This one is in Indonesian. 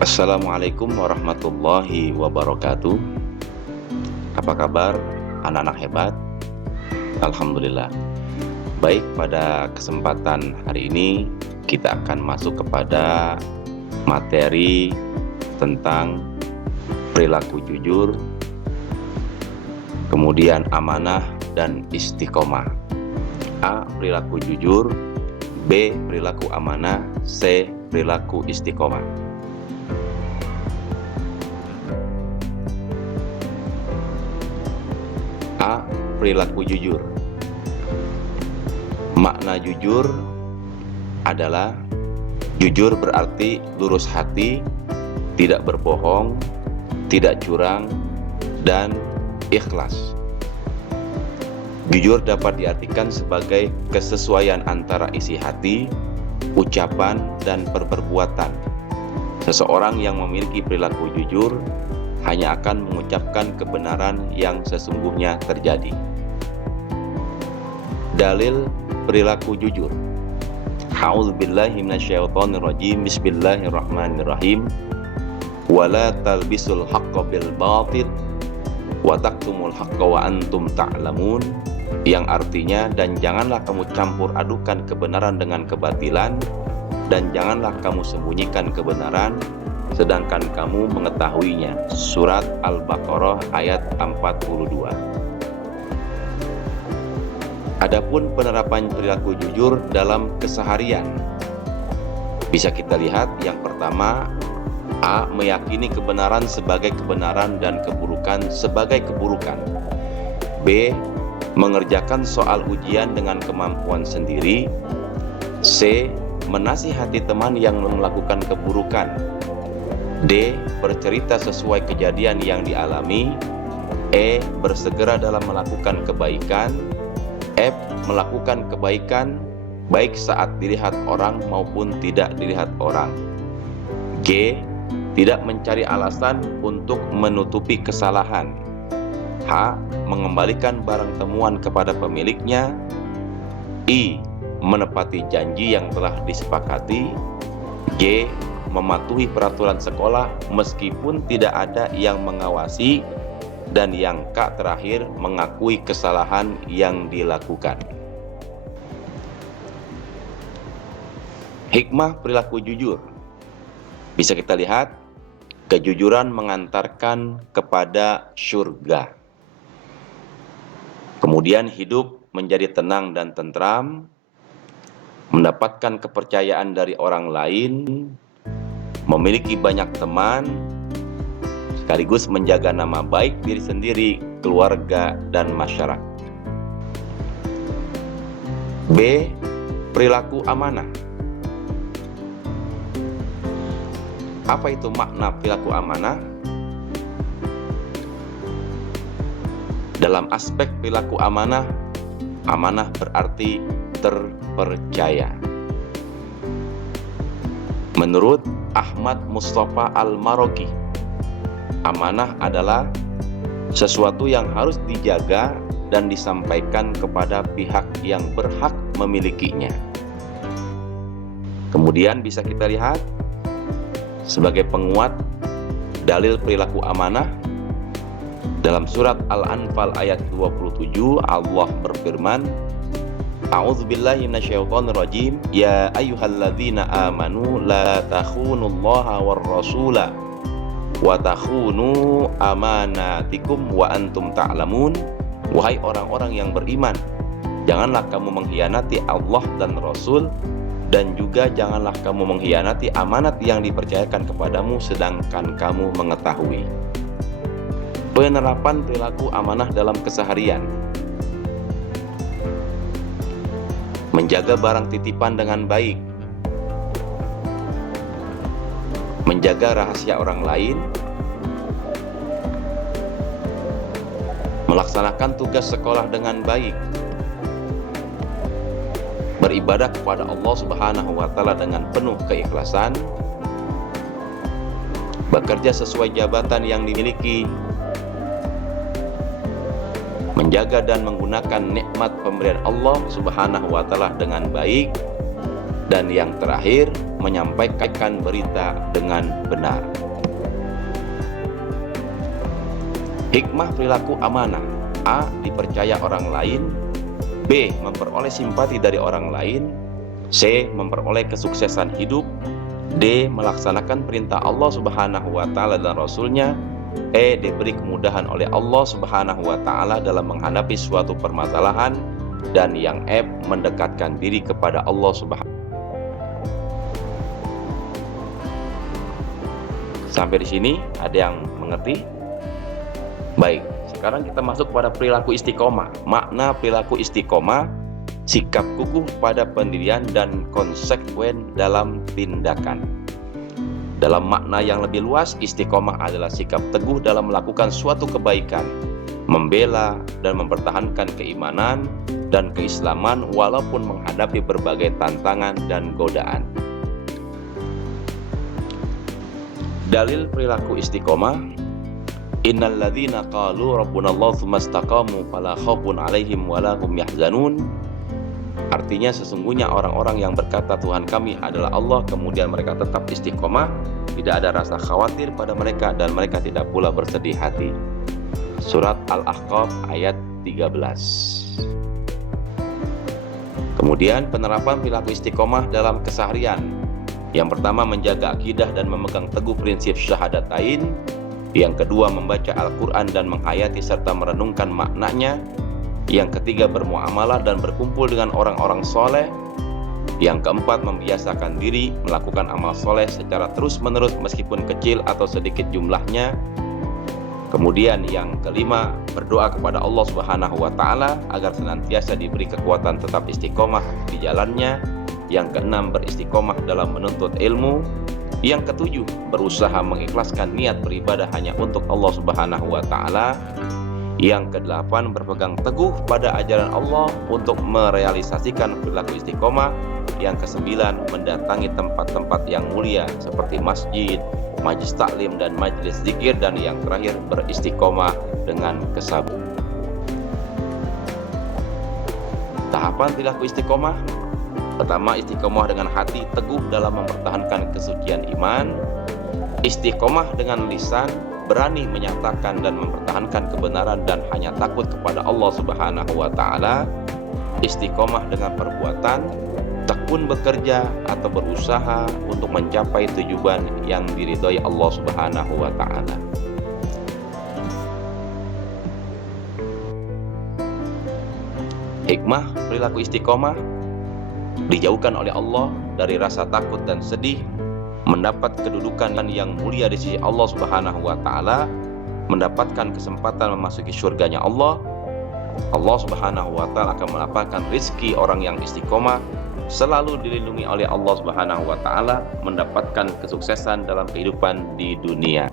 Assalamualaikum warahmatullahi wabarakatuh. Apa kabar anak-anak hebat? Alhamdulillah. Baik, pada kesempatan hari ini kita akan masuk kepada materi tentang perilaku jujur, kemudian amanah dan istiqomah. A. Perilaku jujur, B. Perilaku amanah, C. Perilaku istiqomah. A. Perilaku jujur. Makna jujur adalah jujur berarti lurus hati, tidak berbohong, tidak curang, dan ikhlas. Jujur dapat diartikan sebagai kesesuaian antara isi hati, ucapan, dan perbuatan. Seseorang yang memiliki perilaku jujur hanya akan mengucapkan kebenaran yang sesungguhnya terjadi. Dalil perilaku jujur. A'udzubillahi minasyaitonirrajim. Bismillahirrahmanirrahim. Wala talbisul haqqo bil batil wa taktumul haqqo wa antum ta'lamun. Yang artinya, dan janganlah kamu campur adukan kebenaran dengan kebatilan, dan janganlah kamu sembunyikan kebenaran sedangkan kamu mengetahuinya. Surat Al-Baqarah ayat 42. Adapun penerapan perilaku jujur dalam keseharian, bisa kita lihat yang pertama, A. Meyakini kebenaran sebagai kebenaran dan keburukan sebagai keburukan. B. Mengerjakan soal ujian dengan kemampuan sendiri. C. Menasihati teman yang melakukan keburukan. D. Bercerita sesuai kejadian yang dialami. E. Bersegera dalam melakukan kebaikan. F. Melakukan kebaikan baik saat dilihat orang maupun tidak dilihat orang. G. Tidak mencari alasan untuk menutupi kesalahan. H. Mengembalikan barang temuan kepada pemiliknya. I. Menepati janji yang telah disepakati. G. Mematuhi peraturan sekolah meskipun tidak ada yang mengawasi. Dan yang K terakhir, mengakui kesalahan yang dilakukan. Hikmah perilaku jujur. Bisa kita lihat, kejujuran mengantarkan kepada surga. Kemudian hidup menjadi tenang dan tentram, mendapatkan kepercayaan dari orang lain, memiliki banyak teman, sekaligus menjaga nama baik diri sendiri, keluarga, dan masyarakat. B. Perilaku amanah. Apa itu makna perilaku amanah? Dalam aspek perilaku amanah, amanah berarti terpercaya. Menurut Ahmad Mustafa Al-Maroki, amanah adalah sesuatu yang harus dijaga dan disampaikan kepada pihak yang berhak memilikinya. Kemudian bisa kita lihat sebagai penguat dalil perilaku amanah dalam surat Al-Anfal ayat 27, Allah berfirman, A'udzubillahi minasyaitonirrajim. Ya ayyuhalladzina amanu la takhunullaha war rasula wa takhunu amanatikum wa antum ta'lamun. Wahai orang-orang yang beriman, janganlah kamu mengkhianati Allah dan Rasul, dan juga janganlah kamu mengkhianati amanat yang dipercayakan kepadamu sedangkan kamu mengetahui. Penerapan perilaku amanah dalam keseharian. Menjaga barang titipan dengan baik. Menjaga rahasia orang lain. Melaksanakan tugas sekolah dengan baik. Beribadah kepada Allah Subhanahu wa Ta'ala dengan penuh keikhlasan. Bekerja sesuai jabatan yang dimiliki. Menjaga dan menggunakan nikmat pemberian Allah Subhanahu wa Ta'ala dengan baik. Dan yang terakhir, menyampaikan berita dengan benar. Hikmah perilaku amanah: A. Dipercaya orang lain. B. Memperoleh simpati dari orang lain. C. Memperoleh kesuksesan hidup. D. Melaksanakan perintah Allah Subhanahu wa Ta'ala dan Rasul-Nya. E. Diberi kemudahan oleh Allah Subhanahu wa Ta'ala dalam menghadapi suatu permasalahan. Dan yang F. Mendekatkan diri kepada Allah Subhanahu. Sampai di sini ada yang mengerti? Baik, sekarang kita masuk pada perilaku istiqomah. Makna perilaku istiqomah: sikap kukuh pada pendirian dan konsekuen dalam tindakan. Dalam makna yang lebih luas, istiqomah adalah sikap teguh dalam melakukan suatu kebaikan, membela dan mempertahankan keimanan dan keislaman walaupun menghadapi berbagai tantangan dan godaan. Dalil perilaku istiqomah: innal ladzina qalu rabbunallahu tsumma istaqamu fala khaufun 'alaihim wala hum yahzanun. Artinya, sesungguhnya orang-orang yang berkata Tuhan kami adalah Allah, kemudian mereka tetap istiqomah, tidak ada rasa khawatir pada mereka dan mereka tidak pula bersedih hati. Surat Al-Ahqaf ayat 13. Kemudian penerapan perilaku istiqomah dalam keseharian. Yang pertama, menjaga akidah dan memegang teguh prinsip syahadatain. Yang kedua, membaca Al-Quran dan menghayati serta merenungkan maknanya. Yang ketiga, bermuamalah dan berkumpul dengan orang-orang soleh. Yang keempat, membiasakan diri melakukan amal soleh secara terus-menerus meskipun kecil atau sedikit jumlahnya. Kemudian yang kelima, berdoa kepada Allah Subhanahu wa Ta'ala agar senantiasa diberi kekuatan tetap istiqomah di jalannya. Yang keenam, beristiqomah dalam menuntut ilmu. Yang ketujuh, berusaha mengikhlaskan niat beribadah hanya untuk Allah Subhanahu wa Ta'ala. Yang kedelapan, berpegang teguh pada ajaran Allah untuk merealisasikan perilaku istiqomah. Yang kesembilan, mendatangi tempat-tempat yang mulia seperti masjid, majelis taklim dan majelis zikir. Dan yang terakhir, beristiqomah dengan kesabaran. Tahapan perilaku istiqomah: pertama, istiqomah dengan hati teguh dalam mempertahankan kesucian iman. Istiqomah dengan lisan, berani menyatakan dan mempertahankan kebenaran dan hanya takut kepada Allah Subhanahu wa Ta'ala. Istiqomah dengan perbuatan, tekun bekerja atau berusaha untuk mencapai tujuan yang diridhoi Allah Subhanahu wa Ta'ala. Hikmah perilaku istiqomah: dijauhkan oleh Allah dari rasa takut dan sedih, mendapat kedudukan yang mulia di sisi Allah Subhanahu wa Ta'ala, mendapatkan kesempatan memasuki surganya Allah. Allah Subhanahu wa Ta'ala akan melapangkan rizki orang yang istiqomah, selalu dilindungi oleh Allah Subhanahu wa Ta'ala, mendapatkan kesuksesan dalam kehidupan di dunia.